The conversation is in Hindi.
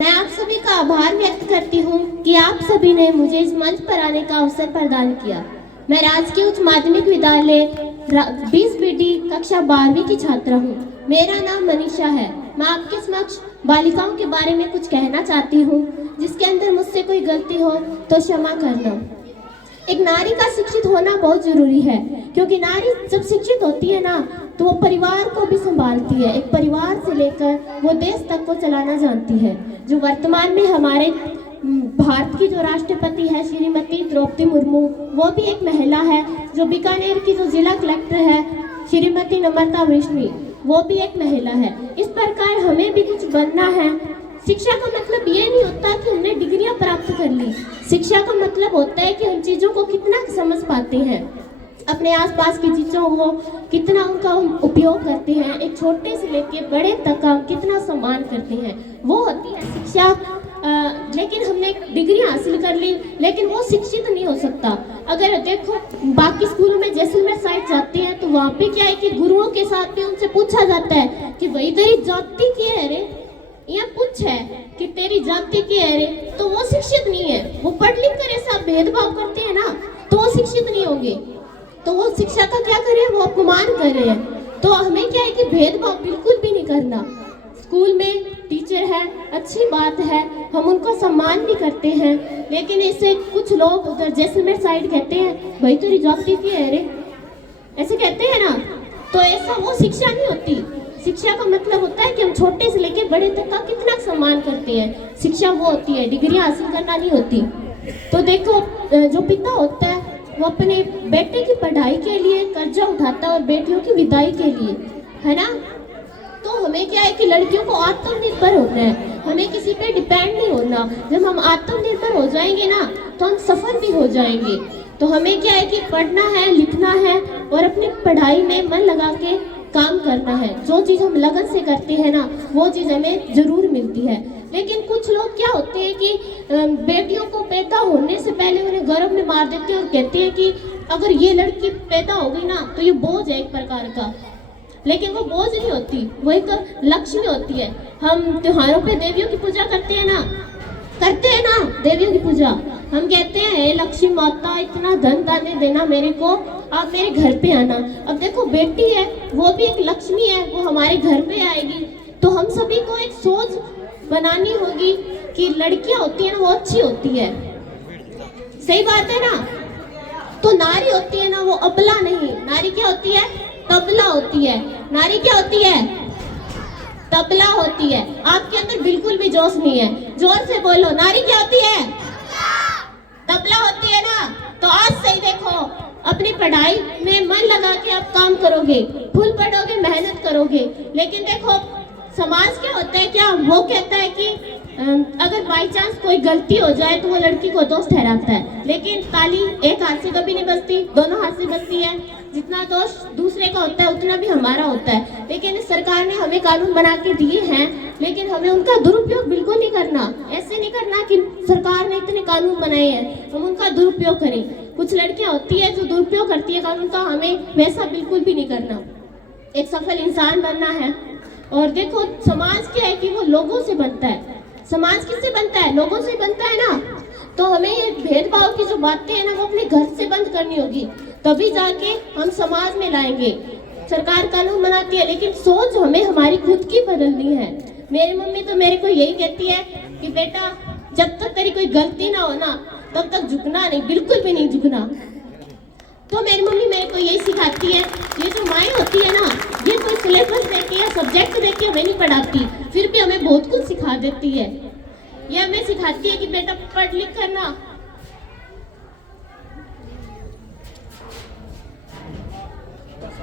मैं आप सभी का आभार व्यक्त करती हूँ कि आप सभी ने मुझे इस मंच पर आने का अवसर प्रदान किया। मैं राजकीय उच्च माध्यमिक विद्यालय 20 कक्षा 12वीं की छात्रा हूँ। मेरा नाम मनीषा है। मैं आपके समक्ष बालिकाओं के बारे में कुछ कहना चाहती हूँ। जिसके अंदर मुझसे कोई गलती हो तो क्षमा करना। एक नारी का शिक्षित होना बहुत जरूरी है, क्योंकि नारी जब शिक्षित होती है ना तो वो परिवार को भी संभालती है। एक परिवार से लेकर वो देश तक को चलाना जानती है। जो वर्तमान में हमारे भारत की जो राष्ट्रपति है श्रीमती द्रौपदी मुर्मू, वो भी एक महिला है। जो बीकानेर की जो जिला कलेक्टर है श्रीमती नम्रता वैष्णवी, वो भी एक महिला है। इस प्रकार हमें भी कुछ बनना है। शिक्षा का मतलब ये नहीं होता कि हमने डिग्रियां प्राप्त कर ली। शिक्षा का मतलब होता है कि हम चीज़ों को कितना समझ पाते हैं, अपने आसपास की चीज़ों को कितना उनका उपयोग करते हैं, एक छोटे से लेके बड़े तक का कितना सम्मान करते हैं, वो होती है शिक्षा। लेकिन हमने डिग्री हासिल कर ली, लेकिन वो शिक्षित नहीं हो सकता। अगर देखो बाकी स्कूलों में जैसलमेर साइड जाते हैं तो वहाँ पे क्या है कि गुरुओं के साथ में उनसे पूछा जाता है कि भाई तेरी जाति क्या है रे, या पूछ है कि तेरी जाति क्या है रे, तो वो शिक्षित नहीं है। वो पढ़ लिख कर ऐसा भेदभाव करते हैं ना, तो वो शिक्षित नहीं होंगे। तो वो शिक्षा का क्या कर रहे हैं, वो अपमान कर रहे हैं। तो हमें क्या है कि भेदभाव बिल्कुल भी नहीं करना। स्कूल में टीचर है, अच्छी बात है, हम उनका सम्मान भी करते हैं। लेकिन इससे कुछ लोग उधर जैसलमेर साइड कहते हैं भाई तेरी जाति की है रे, ऐसे कहते हैं ना, तो ऐसा वो शिक्षा नहीं होती। शिक्षा का मतलब होता है कि हम छोटे से लेकर बड़े तक का कितना सम्मान करते हैं। शिक्षा वो होती है, डिग्री हासिल करना नहीं होती। तो देखो जो पिता होता है वो अपने बेटे की पढ़ाई के लिए कर्जा उठाता है और बेटियों की विदाई के लिए, है ना। तो हमें क्या है कि लड़कियों को आत्मनिर्भर होना है, हमें किसी पे डिपेंड नहीं होना। जब हम आत्मनिर्भर हो जाएंगे ना तो हम सफल भी हो जाएंगे। तो हमें क्या है कि पढ़ना है, लिखना है और अपनी पढ़ाई में मन लगा के काम करना है। जो चीज़ हम लगन से करते हैं ना वो चीज़ हमें जरूर मिलती है। लेकिन कुछ लोग क्या होते हैं कि बेटियों को पैदा होने से पहले उन्हें गर्भ में मार देते हैं और कहते हैं कि अगर ये लड़की पैदा हो गई ना तो ये बोझ है एक प्रकार का। लेकिन वो बोझ नहीं होती, वो एक लक्ष्मी होती है। हम त्योहारों पे देवियों की पूजा करते हैं ना, देवियों की पूजा। हम कहते हैं हे लक्ष्मी माता इतना धन दाने देना मेरे को, आप मेरे घर पे आना। अब देखो बेटी है वो भी एक लक्ष्मी है, वो हमारे घर पे आएगी। तो हम सभी को एक सोच बनानी होगी कि लड़कियां होती है ना वो अच्छी होती है, सही बात है ना। तो नारी होती है ना वो अबला नहीं, नारी क्या होती है, तबला होती है। नारी क्या होती है, तबला होती है। आपके अंदर बिल्कुल भी जोश नहीं है, जोर से बोलो, नारी क्या होती है, तबला होती है ना। तो आज से ही देखो अपनी पढ़ाई में मन लगा के आप काम करोगे, फुल पढ़ोगे, मेहनत करोगे। लेकिन देखो समाज क्या होता है, क्या वो कहता है कि अगर बाई चांस कोई गलती हो जाए तो वो लड़की को दोष ठहराता है। लेकिन ताली एक हाथ से कभी नहीं बजती, दोनों हाथ से बजती है। जितना दोष दूसरे का होता है उतना भी हमारा होता है। लेकिन सरकार ने हमें कानून बना के दिए हैं, लेकिन हमें उनका दुरुपयोग बिल्कुल नहीं करना। ऐसे नहीं करना कि सरकार ने इतने कानून बनाए हैं हम उनका दुरुपयोग करें। कुछ लड़कियां होती है जो दुरुपयोग करती है कानून का, हमें वैसा बिल्कुल भी नहीं करना। एक सफल इंसान बनना है। और देखो समाज क्या है कि वो लोगों से बनता है। समाज किससे बनता है, लोगों से बनता है ना। तो हमें ये भेदभाव की जो बातें हैं ना वो अपने घर से बंद करनी होगी, तभी जाके हम समाज में लाएंगे। सरकार कानून बनाती है लेकिन सोच हमें हमारी खुद की बदलनी है। मेरी मम्मी तो मेरे को यही कहती है कि बेटा जब तक तेरी कोई गलती ना हो ना तब तक झुकना नहीं, बिल्कुल भी नहीं झुकना। तो मेरी मम्मी मेरे को यही सिखाती है। ये जो माएँ होती है ना ये कोई सिलेबस देती है, सब्जेक्ट देती है, हमें नहीं पढ़ाती, फिर भी हमें बहुत कुछ सिखा देती है। ये हमें सिखाती है कि बेटा पढ़ लिख करना,